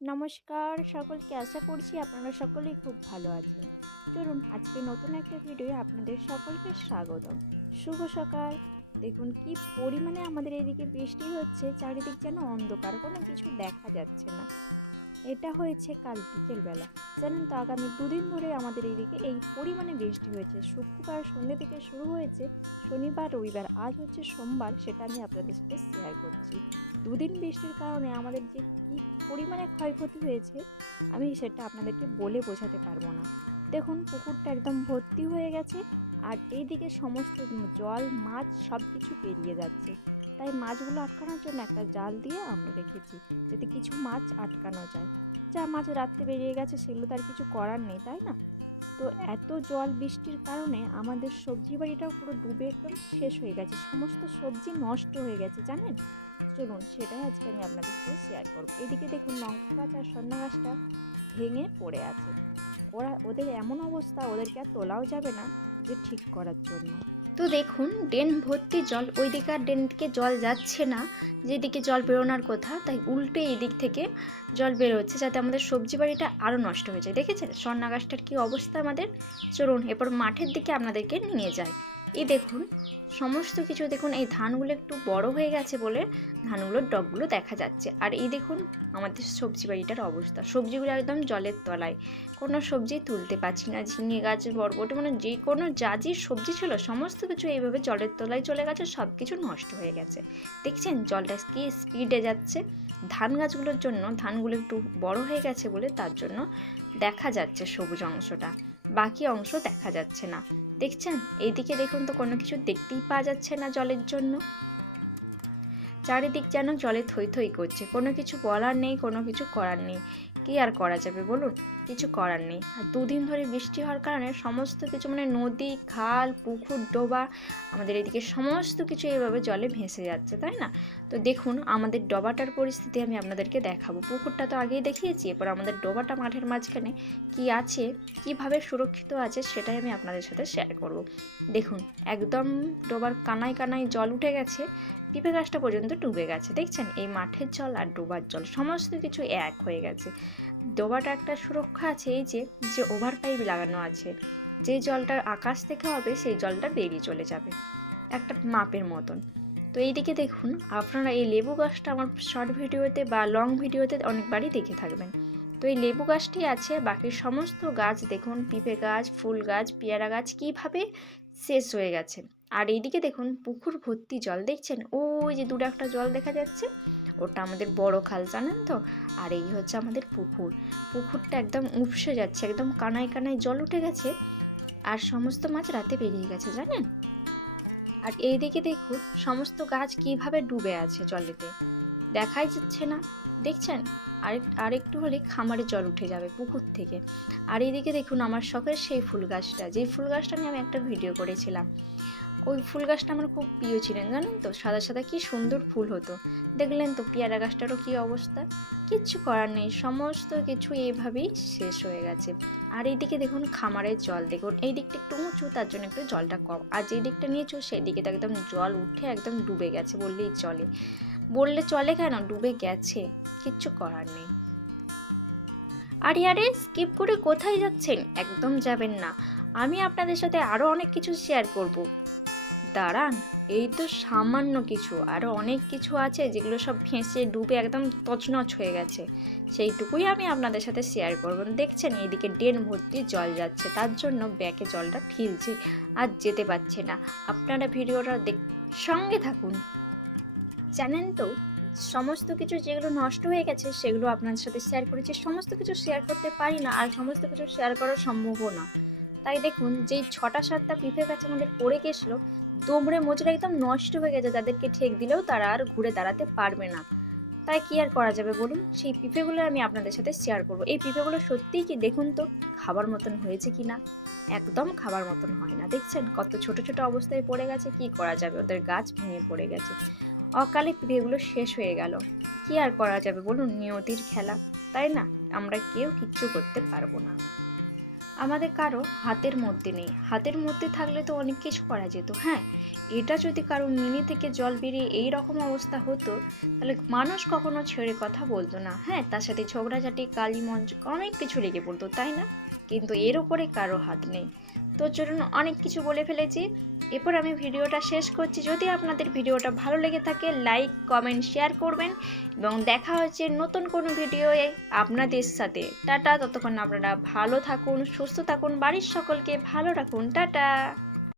নমস্কার সকলকে, আশা করছি আপনারা সকলেই খুব ভালো আছেন। চলুন আজকে নতুন একটা ভিডিও আপনাদের সকলকে স্বাগতম। শুভ সকাল। দেখুন কি পরিমাণে আমাদের এদিকে বৃষ্টি হচ্ছে, চারিদিক যেন অন্ধকার, কোনো কিছু দেখা যাচ্ছে না। এটা হয়েছে কাল বিকেলবেলা। জানেন তো, আগামী দুদিন ধরে আমাদের এইদিকে এই পরিমাণে বৃষ্টি হয়েছে। শুক্রবার সন্ধ্যে থেকে শুরু হয়েছে, শনিবার রবিবার, আজ হচ্ছে সোমবার। সেটা আমি আপনাদের সাথে শেয়ার করছি। দুদিন বৃষ্টির কারণে আমাদের যে কী পরিমাণে ক্ষয়ক্ষতি হয়েছে, আমি সেটা আপনাদেরকে বলে বোঝাতে পারবো না। দেখুন পুকুরটা একদম ভর্তি হয়ে গেছে, আর এইদিকে সমস্ত জল, মাছ সব কিছু পেরিয়ে যাচ্ছে। তাই মাছগুলো আটকানোর জন্য একটা জাল দিয়ে আমরা রেখেছি, যাতে কিছু মাছ আটকানো যায়। যা মাছ রাত্রে বেরিয়ে গেছে সেগুলো তো আর কিছু করার নেই, তাই না? তো এত জল বৃষ্টির কারণে আমাদের সবজি বাড়িটাও পুরো ডুবে একদম শেষ হয়ে গেছে, সমস্ত সবজি নষ্ট হয়ে গেছে জানেন। চলুন সেটাই আজকে আমি আপনাদের সাথে শেয়ার করব। এদিকে দেখুন লঙ্কা গাছ আর সন্না গাছটা ভেঙে পড়ে আছে। ওদের এমন অবস্থা, ওদেরকে আর তোলাও যাবে না যে ঠিক করার জন্য। তো দেখুন ড্রেন ভর্তি জল, ওই দিকে আর ড্রেন থেকে জল যাচ্ছে না, যেদিকে জল বেরোনোর কথা তাই উল্টে এই দিক থেকে জল বেরোচ্ছে, যাতে আমাদের সবজি বাড়িটা আরও নষ্ট হয়ে যায়। দেখেছেন সন্না গাছটার কী অবস্থা আমাদের। চলুন এরপর মাঠের দিকে আপনাদেরকে নিয়ে যাই। এই দেখুন সমস্ত কিছু দেখুন, এই ধানগুলো একটু বড় হয়ে গেছে বলে ধানগুলোর ডগগুলো দেখা যাচ্ছে। আর এই দেখুন আমাদের সবজি বাড়িটার অবস্থা, সবজিগুলো একদম জলের তলায়, কোনো সবজি তুলতে পারছি না। ঝিঙে গাছ, বরবটি, মানে যে কোনো যা সবজি ছিল সমস্ত কিছু এইভাবে জলের তলায় চলে গেছে, সব কিছু নষ্ট হয়ে গেছে। দেখছেন জলটা কি স্পিডে যাচ্ছে। ধান গাছগুলোর জন্য, ধানগুলো একটু বড় হয়ে গেছে বলে তার জন্য দেখা যাচ্ছে সবুজ অংশটা, বাকি অংশ দেখা যাচ্ছে না। দেখছেন এইদিকে দেখুন তো কোনো কিছু দেখতেই পাওয়া যাচ্ছে না জলের জন্য। চারিদিক যেন জলে থই থই করছে, কোনো কিছু বলার নেই, কোনো কিছু করার নেই। কি আর করা যাবে বলুন, কিছু করার নেই। আর দুদিন ধরে বৃষ্টি হওয়ার কারণে সমস্ত কিছু, মানে নদী, খাল, পুকুর, ডোবা, আমাদের এদিকে সমস্ত কিছু এভাবে জলে ভেসে যাচ্ছে, তাই না? তো দেখুন আমাদের ডোবাটার পরিস্থিতি আমি আপনাদেরকে দেখাবো। পুকুরটা তো আগেই দেখিয়েছি, এরপর আমাদের ডোবাটা মাঠের মাঝখানে কি আছে, কিভাবে সুরক্ষিত আছে, সেটাই আমি আপনাদের সাথে শেয়ার করব। দেখুন একদম ডোবার কানায় কানায় জল উঠে গেছে, পিঁপে গাছটা পর্যন্ত ডুবে গেছে। দেখছেন এই মাঠের জল আর ডোবার জল সমস্ত কিছু এক হয়ে গেছে। ডোবাটা একটা সুরক্ষা আছে, এই যে যে ওভার পাইপ লাগানো আছে, যে জলটা আকাশ থেকে হবে সেই জলটা বেরিয়ে চলে যাবে একটা মাপের মতন। তো এইদিকে দেখুন আপনারা এই লেবু গাছটা আমার শর্ট ভিডিওতে বা লং ভিডিওতে অনেকবারই দেখে থাকবেন। তো এই লেবু গাছটি আছে, বাকি সমস্ত গাছ দেখুন, পিঁপে গাছ, ফুল গাছ, পেয়ারা গাছ কীভাবে শেষ হয়ে গেছে। আর এইদিকে দেখুন পুকুর ভর্তি জল, দেখছেন ওই যে দূরে একটা জল দেখা যাচ্ছে, ওটা আমাদের বড় খাল জানেন তো। আর এই হচ্ছে আমাদের পুকুর, পুকুরটা একদম উপসে যাচ্ছে, একদম কানায় কানায় জল উঠে গেছে, আর সমস্ত মাছ রাতে বেরিয়ে গেছে জানেন। আর এইদিকে দেখুন সমস্ত গাছ কিভাবে ডুবে আছে জলেতে, দেখাই যাচ্ছে না। দেখছেন আরেকটু হলে খামারে জল উঠে যাবে পুকুর থেকে। আর এইদিকে দেখুন আমার শখের সেই ফুল গাছটা, যেই ফুল গাছটা নিয়ে আমি একটা ভিডিও করেছিলাম, ওই ফুল গাছটা আমার খুব প্রিয় ছিলেন জানেন তো, সাদা সাদা কি সুন্দর ফুল হতো। দেখলেন তো পেয়ারা গাছটারও কি অবস্থা। কিচ্ছু করার নেই, সমস্ত কিছু এইভাবেই শেষ হয়ে গেছে। আর এইদিকে দেখুন খামারের জল, দেখুন এই দিকটা একটু উঁচু তার জন্য একটু জলটা কম, আর যেই দিকটা নিচু সেই দিকে তো একদম জল উঠে একদম ডুবে গেছে বললেই চলে। বললে চলে কেন, ডুবে গেছে, কিচ্ছু করার নেই। আরে আরে স্কিপ করে কোথায় যাচ্ছেন, একদম যাবেন না, আমি আপনাদের সাথে আরও অনেক কিছু শেয়ার করব। দাঁড়ান, এই তো সামান্য কিছু, আরও অনেক কিছু আছে যেগুলো সব ভেসে ডুবে একদম তছনছ হয়ে গেছে, সেইটুকুই আমি আপনাদের সাথে শেয়ার করব। দেখছেন এইদিকে ড্রেন ভর্তি জল যাচ্ছে, তার জন্য ব্যাকে জলটা ঠিলছে আর যেতে পারছে না। আপনারা ভিডিওটা সঙ্গে থাকুন। জানেন তো সমস্ত কিছু যেগুলো নষ্ট হয়ে গেছে সেগুলো আপনাদের সাথে শেয়ার করেছি, সমস্ত কিছু শেয়ার করতে পারি না, আর সমস্ত কিছু শেয়ার করা সম্ভবও না। তাই দেখুন যেই 6টা 7টা পিঁপে গাছ আমাদের পড়ে গেছিলো, দুমড়ে মুচড়ে একদম নষ্ট হয়ে গেছে, যাদেরকে ঠেক দিলেও তারা আর ঘুরে দাঁড়াতে পারবে না। তাই কি আর করা যাবে বলুন, সেই পিঁপেগুলো আমি আপনাদের সাথে শেয়ার করব। এই পিঁপেগুলো সত্যিই কি দেখুন তো খাবার মতন হয়েছে কি না, একদম খাবার মতন হয় না। দেখছেন কত ছোট ছোট অবস্থায় পড়ে গেছে, কি করা যাবে, ওদের গাছ ভেঙে পড়ে গেছে, অকালে পিঁপেগুলো শেষ হয়ে গেল। কি আর করা যাবে বলুন, নিয়তির খেলা, তাই না? আমরা কেউ কিচ্ছু করতে পারবো না, আমাদের কারো হাতের মধ্যে নেই। হাতের মধ্যে থাকলে তো অনেক কিছু করা যেত। হ্যাঁ, এটা যদি কারো মিনি থেকে জল বেরিয়ে এই রকম অবস্থা হতো, তাহলে মানুষ কখনো ছেড়ে কথা বলতো না। হ্যাঁ, তার সাথে ঝগড়াঝাটি, কালি মঞ্চ অনেক কিছু লেগে পড়তো, তাই না? কিন্তু এর ওপরে কারো হাত নেই। তো চলুন, অনেক কিছু বলে ফেলেছি, এরপর আমি ভিডিওটা শেষ করছি। যদি আপনাদের ভিডিওটা ভালো লেগে থাকে, লাইক কমেন্ট শেয়ার করবেন এবং দেখা হচ্ছে নতুন কোনো ভিডিওয়ে আপনাদের সাথে। টাটা, ততক্ষণ আপনারা ভালো থাকুন, সুস্থ থাকুন, বাড়ির সকলকে ভালো রাখুন। টাটা।